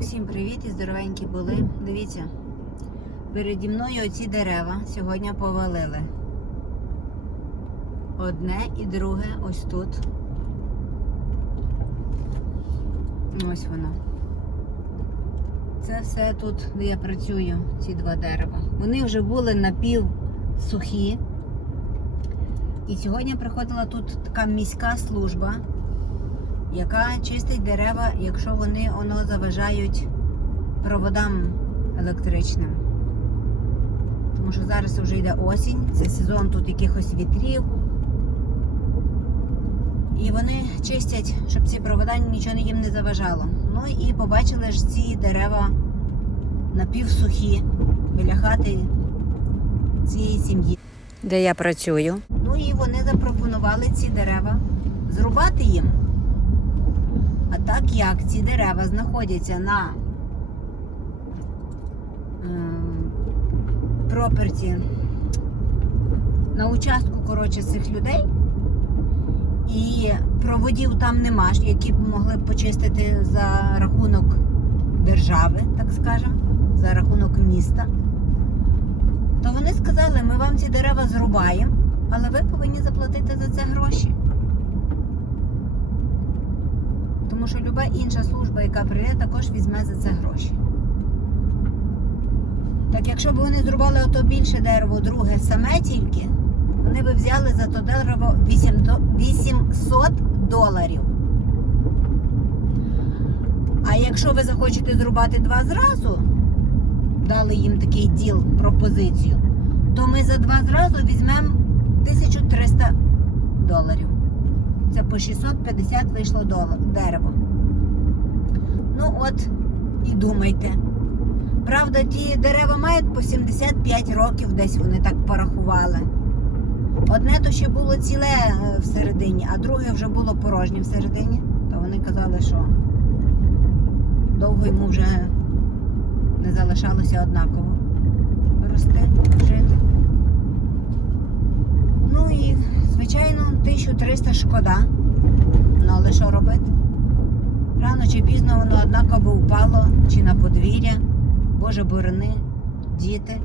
Усім привіт і здоровенькі були. Дивіться, переді мною оці дерева сьогодні повалили. Одне і друге ось тут. Ось воно. Це все тут, де я працюю, ці два дерева. Вони вже були напів сухі. І сьогодні приходила тут така міська служба яка чистить дерева, якщо вони воно заважають проводам електричним. Тому що зараз вже йде осінь, це сезон тут якихось вітрів. І вони чистять, щоб ці провода нічого їм не заважало. Ну і побачили ж ці дерева напівсухі біля хати цієї сім'ї. Де я працюю. Ну і вони запропонували ці дерева зрубати їм. А так як ці дерева знаходяться на проперті, на участку коротше, цих людей, і проводів там нема, які б могли б почистити за рахунок держави, так скажемо, за рахунок міста, то вони сказали, ми вам ці дерева зрубаємо, але ви повинні заплатити за це гроші. Тому що люба інша служба, яка прийде, також візьме за це гроші. Так якщо б вони зрубали ото більше дерево, друге саме тільки, вони б взяли за то дерево 800 доларів. А якщо ви захочете зрубати два зразу, дали їм такий діл, пропозицію, то ми за два зразу візьмемо 1300 доларів. Це по 650 вийшло дерево. Ну от, і думайте. Правда, ті дерева мають по 75 років, десь вони так порахували. Одне то ще було ціле е, всередині, а друге вже було порожнє всередині. То вони казали, що довго йому вже не залишалося однаково рости, жити. Ну і Звичайно, 1300 шкода. Ну, але що робити? Рано чи пізно воно однаково впало чи на подвір'я, Боже борони, діти,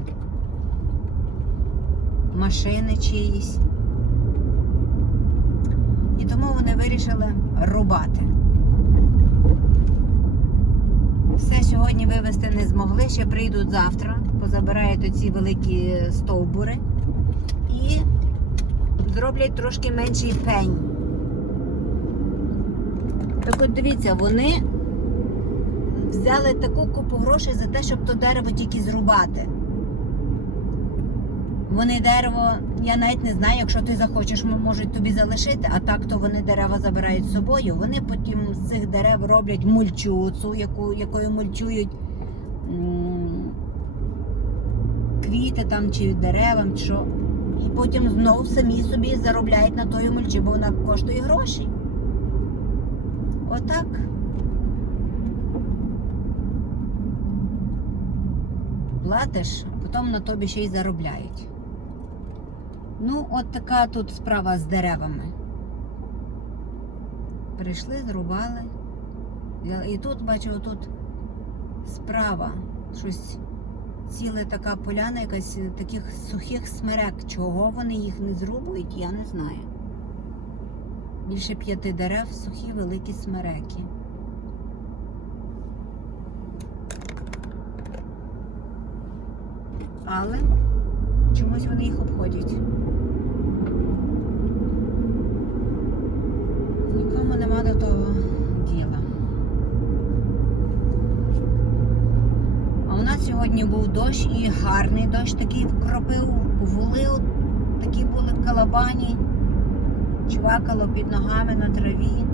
машини чиїсь. І тому вони вирішили рубати. Все сьогодні вивезти не змогли, ще прийдуть завтра, позабирають оці великі стовбури і зроблять трошки менший пень. Так от дивіться, вони взяли таку купу грошей за те, щоб то дерево тільки зрубати. Вони дерево, я навіть не знаю, якщо ти захочеш, можуть тобі залишити, а так то вони дерева забирають з собою. Вони потім з цих дерев роблять мульчуцу, яку, якою мульчують квіти там чи деревам, чи що. І потім знов самі собі заробляють на тої мульчі, бо вона коштує гроші. Отак. Платиш, потім на тобі ще й заробляють. Ну, от така тут справа з деревами. Прийшли, зрубали. І тут, бачу, тут справа щось ціла така поляна, якась таких сухих смерек. Чого вони їх не зрубують, я не знаю. Більше п'яти дерев, сухі великі смереки. Але чомусь вони їх обходять. Нікому нема до того діла. А у нас сьогодні був дощ і гарний дощ такий вкропив, вулив, такі були калабані, чвакало під ногами на траві.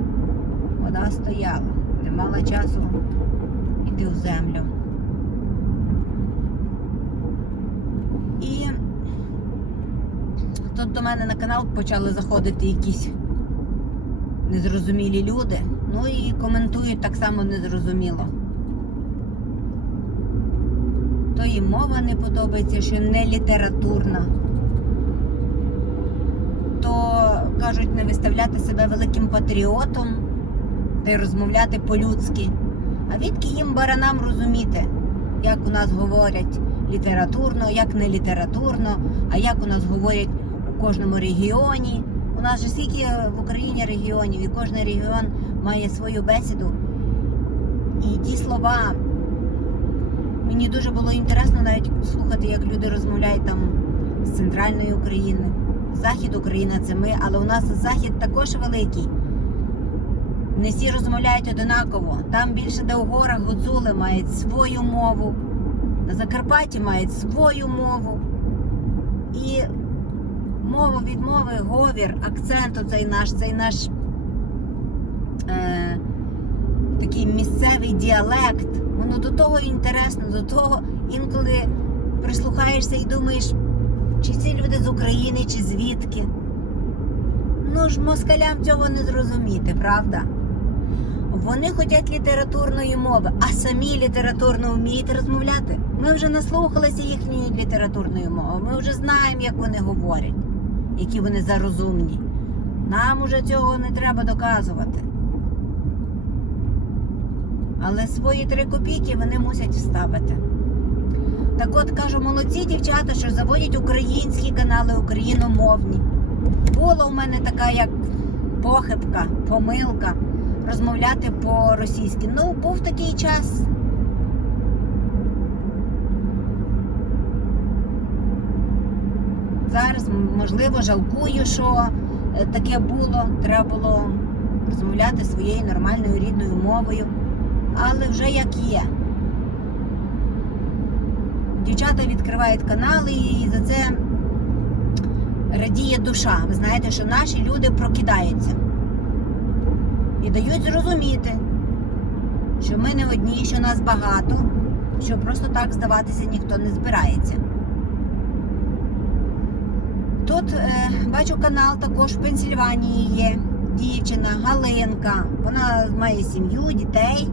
Вода стояла, не мала часу йти в землю. І тут до мене на канал почали заходити якісь незрозумілі люди, ну і коментують так само незрозуміло то їм мова не подобається, що не літературна, то кажуть не виставляти себе великим патріотом та й розмовляти по-людськи. А відки їм баранам розуміти, як у нас говорять літературно, як не літературно, а як у нас говорять у кожному регіоні. У нас же скільки в Україні регіонів, і кожен регіон має свою бесіду. І ті слова мені дуже було інтересно навіть слухати, як люди розмовляють там з центральної України. Захід України це ми, але у нас захід також великий. Не всі розмовляють одинаково. Там більше де у горах гуцули мають свою мову, на Закарпатті мають свою мову. І мова від мови, говір, акцент оцей наш, цей наш е, такий місцевий діалект. Воно до того інтересно, до того інколи прислухаєшся і думаєш, чи ці люди з України, чи звідки. Ну ж москалям цього не зрозуміти, правда? Вони хочуть літературної мови, а самі літературно вміють розмовляти. Ми вже наслухалися їхньої літературної мови. Ми вже знаємо, як вони говорять, які вони зарозумні. Нам уже цього не треба доказувати. Але свої три копійки вони мусять вставити. Так от кажу, молодці дівчата, що заводять українські канали, україномовні. Була у мене така як похибка, помилка розмовляти по-російськи. Ну, був такий час. Зараз, можливо, жалкую, що е, таке було. Треба було розмовляти своєю нормальною рідною мовою. Але вже як є. Дівчата відкривають канали і за це радіє душа. Ви знаєте, що наші люди прокидаються і дають зрозуміти, що ми не одні, що нас багато, що просто так здаватися ніхто не збирається. Тут е, бачу канал також в Пенсільванії є дівчина Галинка. Вона має сім'ю, дітей.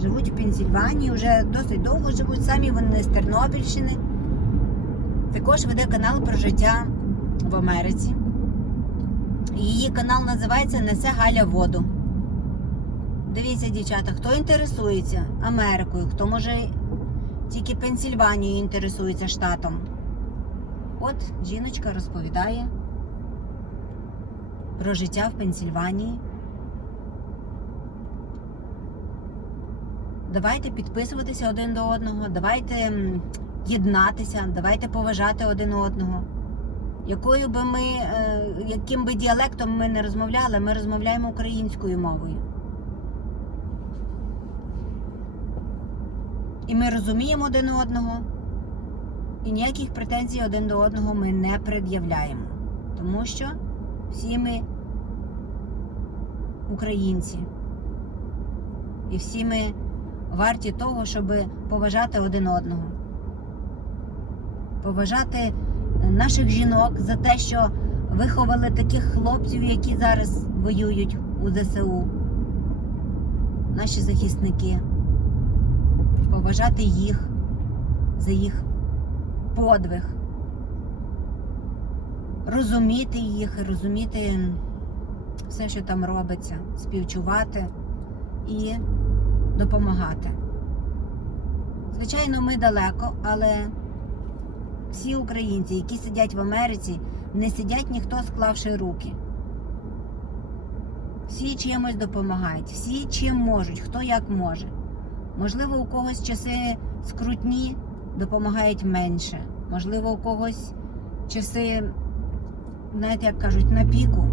Живуть в Пенсільванії, вже досить довго живуть, самі вони з Тернопільщини. Також веде канал про життя в Америці. Її канал називається Несе Галя воду. Дивіться, дівчата, хто інтересується Америкою, хто може тільки Пенсільванією інтересується штатом. От жіночка розповідає про життя в Пенсільванії. Давайте підписуватися один до одного, давайте єднатися, давайте поважати один одного. Якою би ми, е, яким би діалектом ми не розмовляли, ми розмовляємо українською мовою. І ми розуміємо один одного, і ніяких претензій один до одного ми не пред'являємо. Тому що всі ми українці. І всі ми варті того, щоб поважати один одного. Поважати наших жінок за те, що виховали таких хлопців, які зараз воюють у ЗСУ, наші захисники, поважати їх за їх подвиг, розуміти їх, розуміти все, що там робиться, співчувати і допомагати. Звичайно, ми далеко, але всі українці, які сидять в Америці, не сидять ніхто склавши руки. Всі чимось допомагають, всі чим можуть, хто як може. Можливо, у когось часи скрутні допомагають менше. Можливо, у когось часи, знаєте, як кажуть, на піку,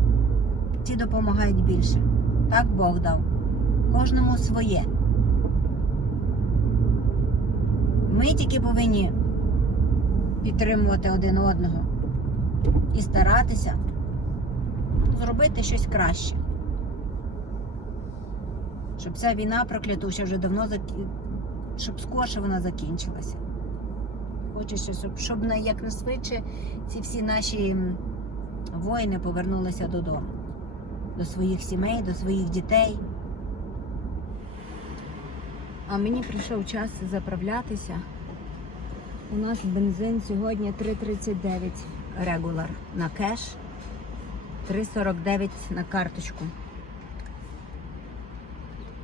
ті допомагають більше. Так Бог дав. Кожному своє. Ми тільки повинні підтримувати один одного і старатися зробити щось краще. Щоб ця війна проклятуща вже давно закі... щоб скорше вона закінчилася. Хочеться, щоб, щоб на- якнайшвидше ці всі наші воїни повернулися додому, до своїх сімей, до своїх дітей. А мені прийшов час заправлятися. У нас бензин сьогодні 3,39 регуляр на кеш, 3,49 на карточку.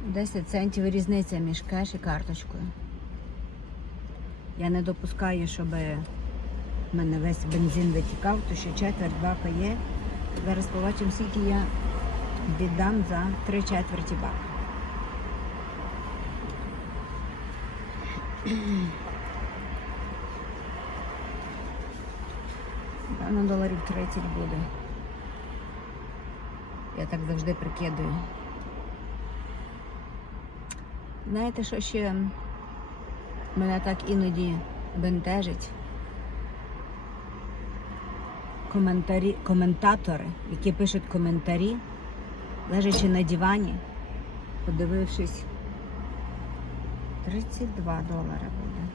10 центів різниця між кеш і карточкою. Я не допускаю, щоб в мене весь бензин витікав, то ще четверть бака є. Зараз побачимо, скільки я віддам за три четверті бака. Певно, доларів 30 буде. Я так завжди прикидую. Знаєте, що ще мене так іноді бентежить? Коментарі, коментатори, які пишуть коментарі, лежачи на дивані, подивившись, 32 долари буде.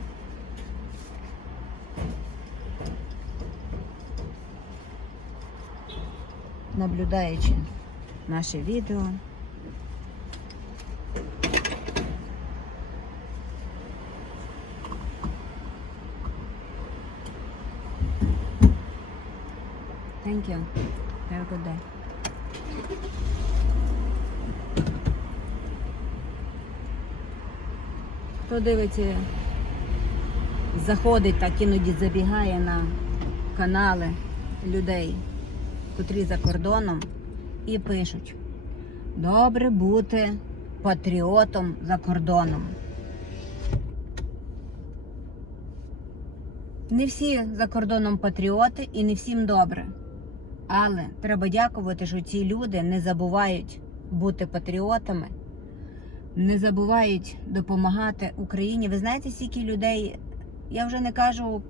Наблюдаючи наше відео. Thank you. Have a good day. Хто дивиться, заходить так іноді забігає на канали людей, котрі за кордоном, і пишуть: добре бути патріотом за кордоном. Не всі за кордоном патріоти і не всім добре. Але треба дякувати, що ці люди не забувають бути патріотами, не забувають допомагати Україні. Ви знаєте, скільки людей, я вже не кажу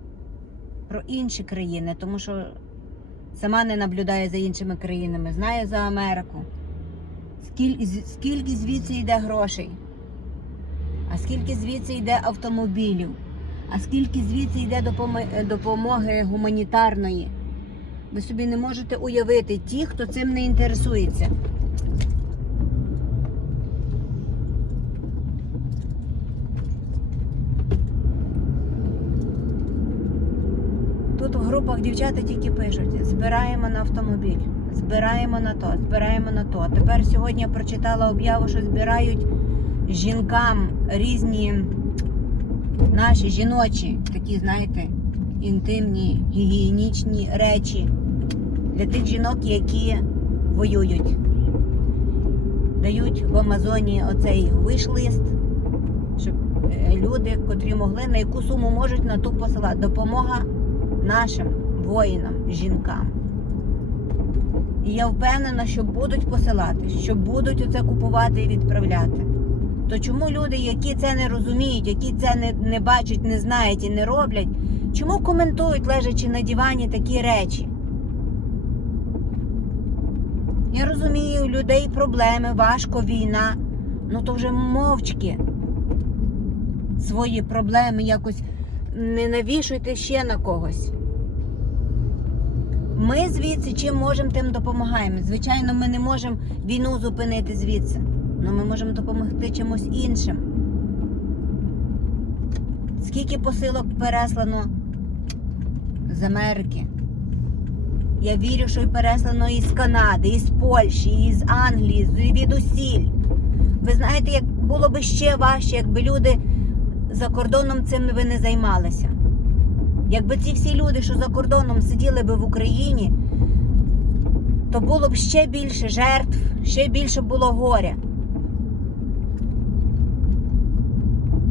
про інші країни, тому що сама не наблюдаю за іншими країнами, знаю за Америку. Скільки, скільки звідси йде грошей, а скільки звідси йде автомобілів, а скільки звідси йде допомоги гуманітарної. Ви собі не можете уявити ті, хто цим не інтересується. Тут в групах дівчата тільки пишуть: збираємо на автомобіль, збираємо на то, збираємо на то. Тепер сьогодні я прочитала об'яву, що збирають жінкам різні наші жіночі, такі, знаєте, інтимні, гігієнічні речі для тих жінок, які воюють. Дають в Амазоні оцей виш-лист, щоб е, люди, котрі могли, на яку суму можуть на ту посилати. Допомога нашим воїнам, жінкам. І я впевнена, що будуть посилати, що будуть оце купувати і відправляти. То чому люди, які це не розуміють, які це не, не бачать, не знають і не роблять, чому коментують, лежачи на дивані, такі речі? Я розумію, у людей проблеми, важко війна. Ну то вже мовчки свої проблеми якось не навішуйте ще на когось. Ми звідси чим можемо, тим допомагаємо. Звичайно, ми не можемо війну зупинити звідси, але ми можемо допомогти чимось іншим. Скільки посилок переслано з Америки? Я вірю, що й переслано із Канади, із Польщі, із Англії, з- відусіль. Ви знаєте, як було б ще важче, якби люди за кордоном цим би не займалися. Якби ці всі люди, що за кордоном сиділи би в Україні, то було б ще більше жертв, ще більше було горя.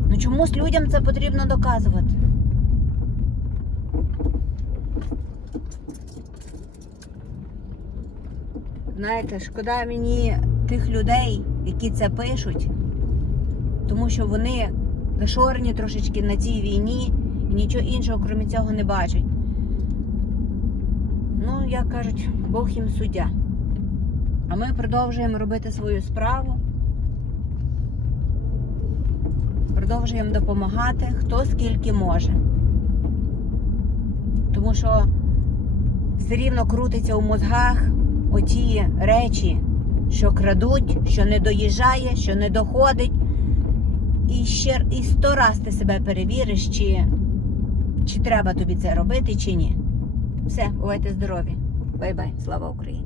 Ну чомусь людям це потрібно доказувати. Знаєте, шкода мені тих людей, які це пишуть, тому що вони зашорені трошечки на цій війні і нічого іншого, крім цього, не бачать. Ну, як кажуть, Бог їм суддя. А ми продовжуємо робити свою справу. Продовжуємо допомагати, хто скільки може. Тому що все рівно крутиться у мозгах оті речі, що крадуть, що не доїжджає, що не доходить. І ще і сто раз ти себе перевіриш, чи, чи треба тобі це робити, чи ні. Все, бувайте здорові. Бай-бай, слава Україні!